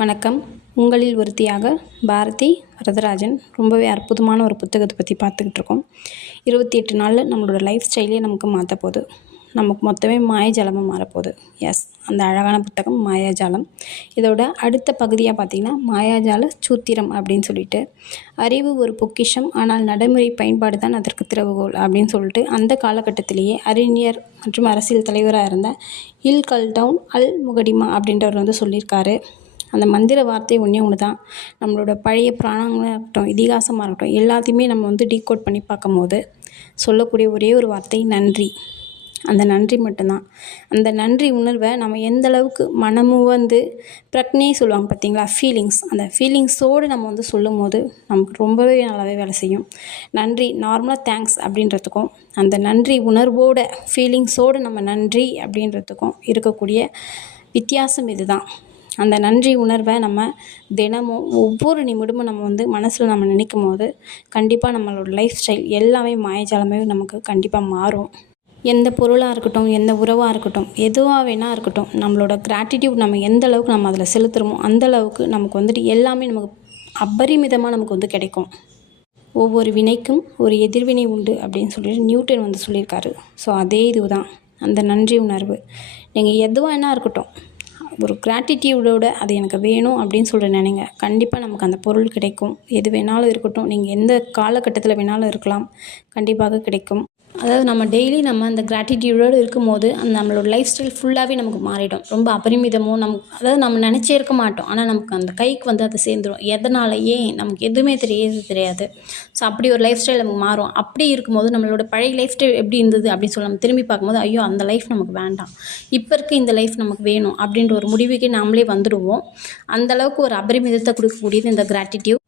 வணக்கம். உங்களில் ஒருத்தியாக பாரதி வரதராஜன். ரொம்பவே அற்புதமான ஒரு புத்தகத்தை பற்றி பார்த்துக்கிட்டு இருக்கோம். 28 நாளில் நம்மளோட லைஃப் ஸ்டைலே நமக்கு மாற்ற போகுது. நமக்கு மொத்தமே மாயாஜாலமாக மாறப்போகுது. எஸ், அந்த அழகான புத்தகம் மாயாஜாலம். இதோட அடுத்த பகுதியாக பார்த்திங்கன்னா மாயாஜால சூத்திரம் அப்படின்னு சொல்லிட்டு, அறிவு ஒரு பொக்கிஷம், ஆனால் நடைமுறை பயன்பாடு தான் அதற்கு திறவுகோல் அப்படின்னு சொல்லிட்டு, அந்த காலகட்டத்திலேயே அறிஞர் மற்றும் அரசியல் தலைவராக இருந்த இல்கல்டவுன் அல் முகடிமா அப்படின்றவர் வந்து சொல்லியிருக்காரு. அந்த மந்திர வார்த்தை ஒன்றே ஒன்று தான். நம்மளோட பழைய புராணங்களாக இருக்கட்டும், இதிகாசமாக இருக்கட்டும், எல்லாத்தையுமே நம்ம வந்து டீகோட் பண்ணி பார்க்கும்போது சொல்லக்கூடிய ஒரே ஒரு வார்த்தை நன்றி. அந்த நன்றி மட்டும்தான். அந்த நன்றி உணர்வை நம்ம எந்த அளவுக்கு மனமும் வந்து பிரக்னே சொல்லுவாங்க பார்த்தீங்களா, ஃபீலிங்ஸ், அந்த ஃபீலிங்ஸோடு நம்ம வந்து சொல்லும் போது நமக்கு ரொம்பவே நல்லாவே வேலை செய்யும். நன்றி நார்மலாக தேங்க்ஸ் அப்படின்றதுக்கும், அந்த நன்றி உணர்வோட ஃபீலிங்ஸோடு நம்ம நன்றி அப்படின்றதுக்கும் இருக்கக்கூடிய வித்தியாசம் இதுதான். அந்த நன்றி உணர்வை நம்ம தினமும் ஒவ்வொரு நிமிடமும் நம்ம வந்து மனசில் நம்ம நினைக்கும் போது கண்டிப்பாக நம்மளோட லைஃப் ஸ்டைல் எல்லாமே மாயஜாலமே நமக்கு கண்டிப்பாக மாறும். எந்த பொருளாக இருக்கட்டும், எந்த உறவாக இருக்கட்டும், எதுவாக வேணா இருக்கட்டும், நம்மளோட கிராட்டிடியூட் நம்ம எந்த அளவுக்கு நம்ம அதில் செலுத்துகிறோமோ அந்த அளவுக்கு நமக்கு வந்துட்டு எல்லாமே நமக்கு அபரிமிதமாக நமக்கு வந்து கிடைக்கும். ஒவ்வொரு வினைக்கும் ஒரு எதிர்வினை உண்டு அப்படின்னு சொல்லிட்டு நியூட்டன் வந்து சொல்லியிருக்காரு. ஸோ அதே இதுதான் அந்த நன்றி உணர்வு. நீங்கள் எதுவாக என்ன இருக்கட்டும், ஒரு கிராட்டிடியூடோட அது எனக்கு வேணும் அப்படின்னு சொல்லிட்டு நினைங்க. கண்டிப்பாக நமக்கு அந்த பொருள் கிடைக்கும். எது வேணாலும் இருக்கட்டும், நீங்கள் எந்த காலகட்டத்தில் வேணாலும் இருக்கலாம், கண்டிப்பாக கிடைக்கும். அதாவது நம்ம டெய்லி நம்ம அந்த கிராட்டிடியூடோடு இருக்கும்போது அந்த நம்மளோட லைஃப் ஸ்டைல் ஃபுல்லாகவே நமக்கு மாறிடும். ரொம்ப அபரிமிதமும் அதாவது நம்ம நினச்சே இருக்க மாட்டோம். ஆனால் நமக்கு அந்த கைக்கு வந்து அது சேர்ந்துடும். எதனால், ஏன், நமக்கு எதுவுமே தெரியாது. ஸோ அப்படி ஒரு லைஃப் ஸ்டைல் நமக்கு மாறும். அப்படி இருக்கும்போது நம்மளோட பழைய லைஃப் ஸ்டைல் எப்படி இருந்தது அப்படின்னு சொல்லி நம்ம திரும்பி பார்க்கும்போது, ஐயோ அந்த லைஃப் நமக்கு வேண்டாம், இப்போ இருக்க இந்த லைஃப் நமக்கு வேணும் அப்படின்ற ஒரு முடிவுக்கு நாமளே வந்துடுவோம். அந்தளவுக்கு ஒரு அபரிமிதத்தை கொடுக்கக்கூடியது இந்த கிராட்டிடியூட்.